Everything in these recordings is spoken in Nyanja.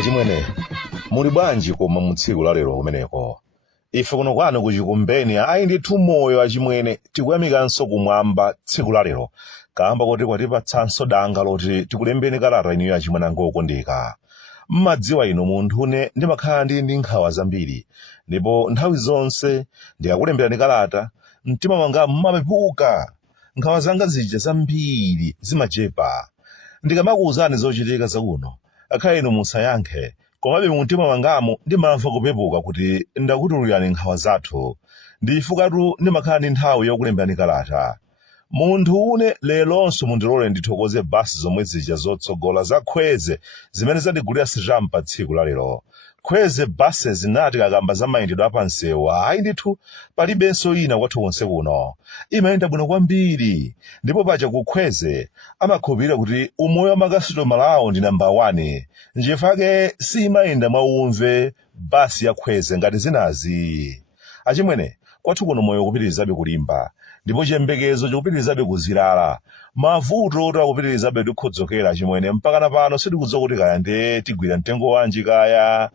Achimwene, muli bwanji koma mu tsiku la lero kumeneko. Ife kuno kwanu kuchikumbeni ayi ndithu moyo achimwene tikuyamikanso kumwamba tsiku la lero. Kamba kuti kwatipatsanso danga loti tikulembeni kalata iniyo achimwene anga okondeka. Mmadziwa inu munthune ndimakhala ndi nkhawa zambiri. Ndipo nthawi zonse ndikakulemberani kalata, mtima wanga mmapepuka. Nkhawa zanga zija zambiri zimachepa. Ndikamakuwuzani zochitika zakuno, akhale inu musayankhe, komabe mumtima wangamo ndimamva kupepuka kuti ndakutulirani nkhawa zathu. Ndifukatu ndimakhala ndi nthawi yokulemberani kalata. Munthu une lelonso mundilole ndithokoze basi zomwe zija zotsogola za Khweze zimene zandigulira sirampa tsiku la lero. Khweze basi zinati kakamba za mayendedwe apansewu ayi ndithu palibenso ina kwathu konse kuno. Imayenda bwino kwambiri, ndipo paja ku Khweze amakhulupirira kuti umoyo wa makasitomala awo ndi namba 1. Njifake simayenda mwaumve basi ya Khweze ngati zinazi. Achimwene, kwathu kuno moyo kupitirizabe kulimba, ndipo chiyembekezo chikupitirizabe kuzilala. Mavuto oti akupitirizabe tikhodzokera achimwene, mpakana pano sitikudziwa kuti kaya nde tigwira mtengo wanji kaya.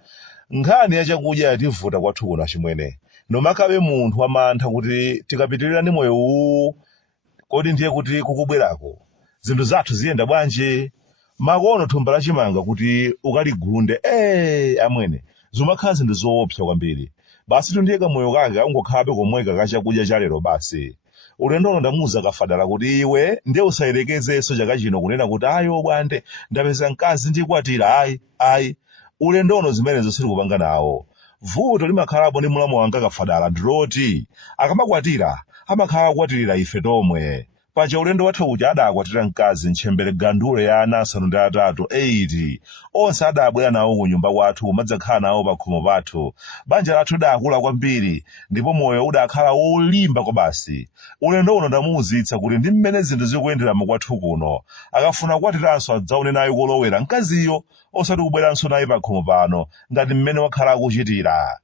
Nkhani ya chakudya yativuta kwathu kuno achimwene. Nomakabe munthu amantha kuti tikapitirira ndi moyo uwu, kodi ndiye kuti kukubwerako zinthu zathu ziyenda bwanji. Makono thumba lachimanga kuti ukaligunde amwene zimakhala zinthu zoopsa kwambiri. Basi tundiyeka moyo kake ungokhalabe komweka kachakudya cha lero basi. Ulendono ndamuza kafadala kuti iwe ndiye usayerekezenso chaka chino kunena kuti ayo bwande ndapeza mkazi ndikwatira ayi. Ulendono zimenezo sitikupanga nawo. Vuto limakhalapo ndi mulamu wanga kafadala ndiloti akamakwatira amakhala akwatirira ife tomwe. Paja ulendo wathu uja adakwatira mkazi ntchembere gandule ya ana asanu ndi atatu 8. Onse adabwera nawo ku nyumba kwathu madzakhala nawo pa khomo pathu. Banja lathu lidakula kwambiri ndipo moyo udakhala wolimba kwa basi. Ulendo uno ndamuwuzitsa kuti ndi mmene zinthu zikuyendera kwathu kuno, akafuna kukwatiranso adzaone naye kolowera mkaziyo osati kubweranso naye pa khomo pano ngati mmene wakhala akuchitira.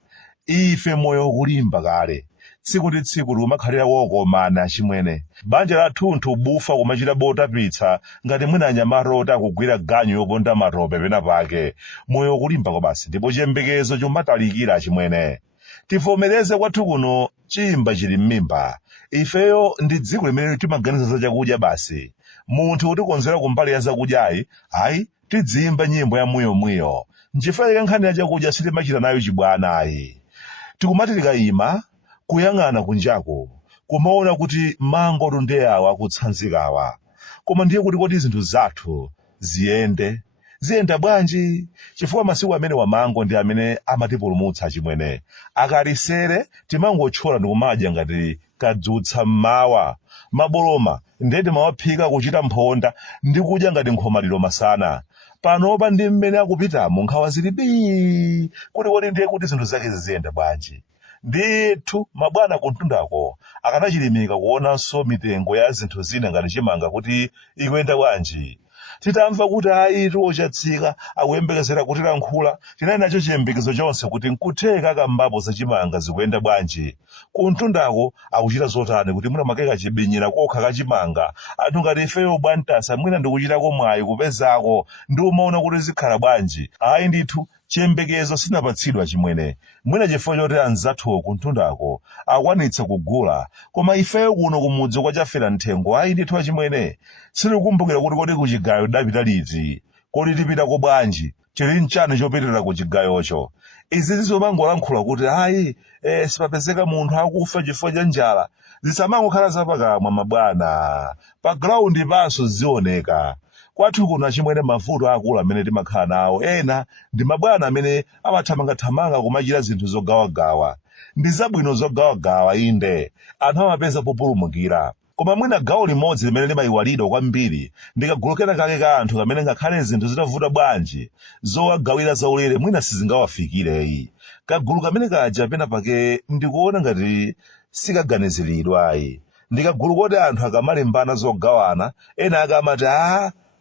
Ife moyo ukulimba kale. Tsiku ndi tsiku tikumakhalira wokomana achimwene. Banja lathunthu bufa kumachita botapitsa ngati mwina anyamata oti akugwira ganyu yoponda matope pena pake. Moyo ukulimba kwa basi, ndipo chiyembekezo chimatalikira achimwene. Tivomereze kwathu kuno chimba chili m'mimba. Ifeyo ndi dziko limene timaganiza za chakudya basi. Munthu utikonzera kumbali ya zakudyayi ayi tidzimba nyimbo ya mwiyo. Nchifukwa nkhani ya chakudya sitimachita nayo chibwana ayi. Tikumati tikayima kuyang'ana kunjako kumaona kuti mango tundeyawa akutsanzikawa. Koma ndiye kuti kodi zinthu zathu ziyenda bwanji? Chifukwa masiku amene wamango ndi amene amatipulumutsa achimwene. Akalisere timangotchola ndikumadya ngati kadzutsa mmawa. Maboloma ndiye timawaphika kuchita mphonda ndi kudya ngati nkhomaliro masana. Panopa ndi mmene akupitamo nkhawa zilibi kuti ndiye kuti zinthu zake ziziyenda bwanji. Ndithu mabwana kuntundako akanachilimika kuonanso mitengo ya zinthu zina ngati chimanga kuti ikuyenda bwanji. Titamva kuti ayi tochatsika akuyembekezera kuti lankhula, tinali nacho chiyembekezo chonse kuti nkutheka kambapo za chimanga zikuyenda bwanji. Kuntundako akuchita zotani kuti mwina makeka chibinyira kokha kachimanga. Anthu ngati ifeyo bwantasa mwina ndikuchitako mwayi kupezako ndi umaona kuti zikhala bwanji. Ayi ndithu chiyembekezo sinapatsidwa chimwene. Mwina chifukwa choti anzathu kuntundako akwanitsa kugula, koma ifeyo kuno kumudzi kwachafera nthengo ayi ndithu achimwene. Sitikukumbukira kuti kodi kuchigayo dapita liti, kodi tipitako bwanji, chili nchani chopitirira kuchigayocho. Izi zizomangolankhula kuti ayi sipapezeka munthu akufa chifukwa cha njala. Zisamangokhala zapakamwa mabwana, pa ground panso zioneka. Kwathu kuno achimwene mavuto akulu amene timakhala nawo ena ndi mabwana amene amathamangathamanga kumachita zinthu zogawagawa. Ndi zabwino zogawagawa inde, anthu amapeza populumukira. Koma mwina gawo limodzi limene limayiwalidwa kwambiri ndikagulu kena kake ka anthu kamene ngakhale zinthu zitavuta bwanji zowagawira zaulere mwina sizingawafikireyi. Kagulu kamene kaja pena pake ndikuona ngati sikaganiziridwa ayi. Ndikagulu koti anthu akamalimbana zogawana ena akamati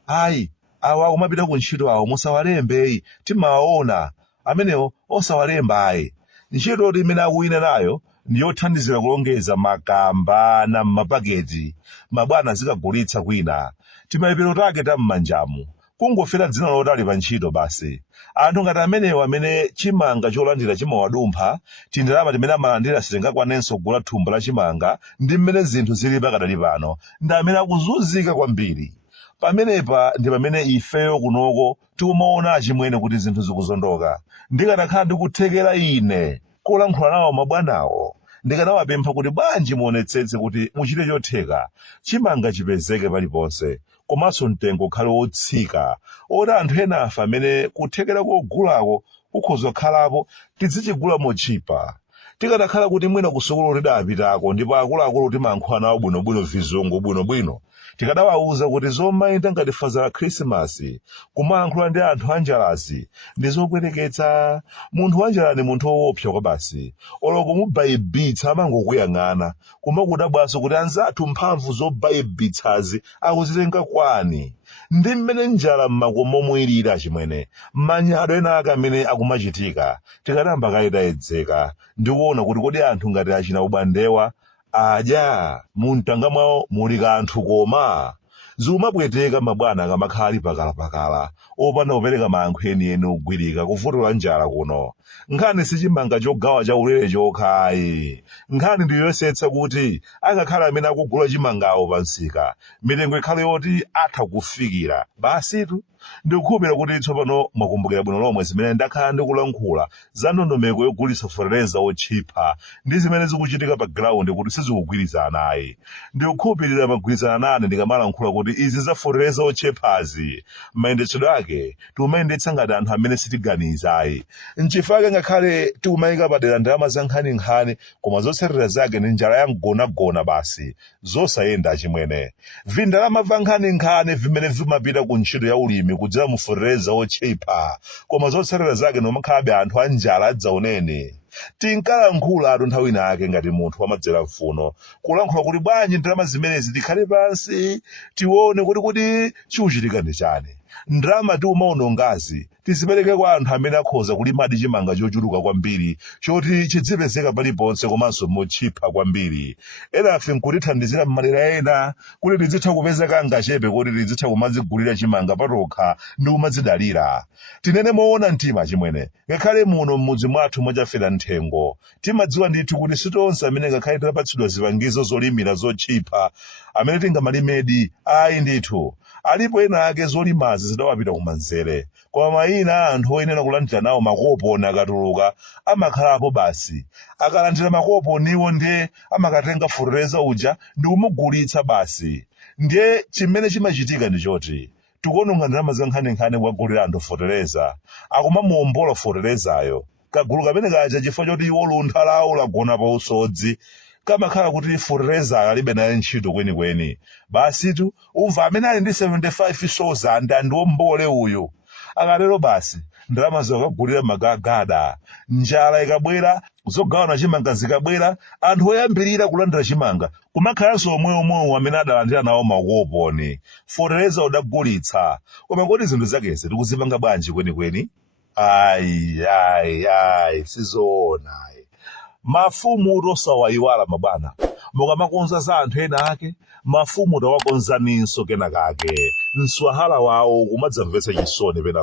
ayi awa akumapita ku ntchito awo musawalembe timawaona amenewo osawalemba ayi. Ntchito imene akuwina nayo ndiyothandizira kulongeza makamba na mapaketi. Mabwana zikagulitsa kwina timayipiro take tam'manjamu kungofera dzina loti ali pa ntchito basi. Anthu ngati amenewo amene chimanga cholandira chimawadumpha, tindalama timene amalandira sitingakwanenso kugula thumba la chimanga ndi mmene zinthu zili pakadali pano, ndi amene akuzunzika kwambiri. Pamenepa ndi pamene ifeyo kunoko tikumaona achimwene kuti zinthu zikuzondoka. Ndikanakhala ndikuthekera ine kulankhula nawo mabwanawo, ndikanawapempha kuti bwanji muonetsetse kuti muchite chotheka chimanga chipezeke paliponse, komanso mtengo ukhale wotsika, oti anthu ena afa amene kuthekera kogulako kukhoza kukhalapo tizichigula mochipa. Tikanakhala kuti mwina kusukulu tidapitako ndipo akuluakulu timayankhula nawo bwinobwino vizungu bwinobwino, tikanawawuza kuti zomayenda ngati faza la Khrisimasi kumayankhula ndi anthu anjalazi ndi zokwereketsa. Munthu wanjala ndi munthu woopsa kwa basi, oloko mubayibitsa amangokuyang'ana kumakudabwaso kuti anzathu mphamvu zobayibitsazi akuzitenga kwani. Ndi mmene njala m'makomo moyilira achimwene, manyado ena ake amene akumachitika, tikanamba kayitayedzeka ndikuona kuti kodi anthu ngati achina ubandewa adya muntanga mwawo muli kanthu koma. Zikumapweteka mabwana akamakhala ali pakalapakala opanda kupereka mayankho enieni ogwirika kuvutula njala kuno. Nkhani sichimanga chogawa chaulere chokhayi, nkhani ndiyoyesetsa kuti akakhala amene akugula chimangawo pa msika mitengo ikhale yoti atha kufikira basitu. Ndikukhulupirira kuti tsopano mwakumbukira bwino lomwe zimene ndakhala ndikulankhula za ndondomeko yogulitsa fertilizer otchipa ndi zimene zikuchitika pa ground kuti sizikugwirizana ayi. Ndikukhulupirira magwirizana nane ndikamalankhula kuti izi za fertilizer otchipazi mayendetsedwe ake tikumayendetsa ngati anthu amene sitiganiza ayi. Nchifukwa ngakhale tikumayika padera ndalama za nkhaninkhani, koma zotsatira zake ndi njala ya mgonagona basi, zosayenda achimwene. Vindalama va nkhaninkhani vimene vimapita ku ntchito ya ulimi kudzera mu fertilizer otchipa, koma zotsatira zake nomakhalabe anthu anjala adzaonene. Tinkalankhula atu nthawi inake ngati munthu wamadzera mfuno kulankhula kuti bwanji ndalama zimenezi tikhale pansi tione kuti chikuchitika ndi chani. Ndalama tiumaonongazi tizipereke kwa anthu amene akhoza kulimadi chimanga chochuluka kwambiri choti chidzipezeka paliponse komanso motchipa kwambiri. Enafe nkutithandizira m'madera ena kuti tizitha kupezeka ngachepe kuti tizitha kumadzigulira chimanga patokha ndi kumadzidalira. Tinene moona mtima chimwene, ngakhale muno m'mudzi mwathu mwachafera nthengo, timadziwa ndithu kuti sitonse amene ngakhale tapatsidwa zipangizo zolimira zotchipa amene tingamalimedi ayi ndithu. Alipo ena ake zolimazi zidawapita kumanzere, koma mayina anthu oyenera kulandira nawo makopo nakatuluka amakhalapo basi. Akalandira makopo niwo ndiye amakatenga fertilizer uja ndi kumugulitsa basi. Ndiye chimene chimachitika ndi choti tikuononga ndalama za nkhaninkhani kukagulira anthu fertilizer, akumamuwombola fertilizayo kagulu kamene kaja chifukwa choti iwo luntha lawo lagona pa usodzi. Kamakhala kuti fertilizer alibe naye ntchito kwenikweni basitu umva amene ali ndi 75 soza ndiwombole uyu. Akatero basi ndalama zikagulira magagada, njala ikabwera zogawana chimanga zikabwera, anthu oyambirira kulandira chimanga kumakhalanso omweomwewo amene adalandira nawo makoponi fertilizer udagulitsa. Koma kodi zinthu zakezi tikuzipanga bwanji kwenikweni? Ayi sizoona. Mafumu tosawayiwala mabwana, mukamakonza za anthu ena ake mafumu tawakonzaninso kenakake. Mswahala wawo kumadzamvetsa chisoni pena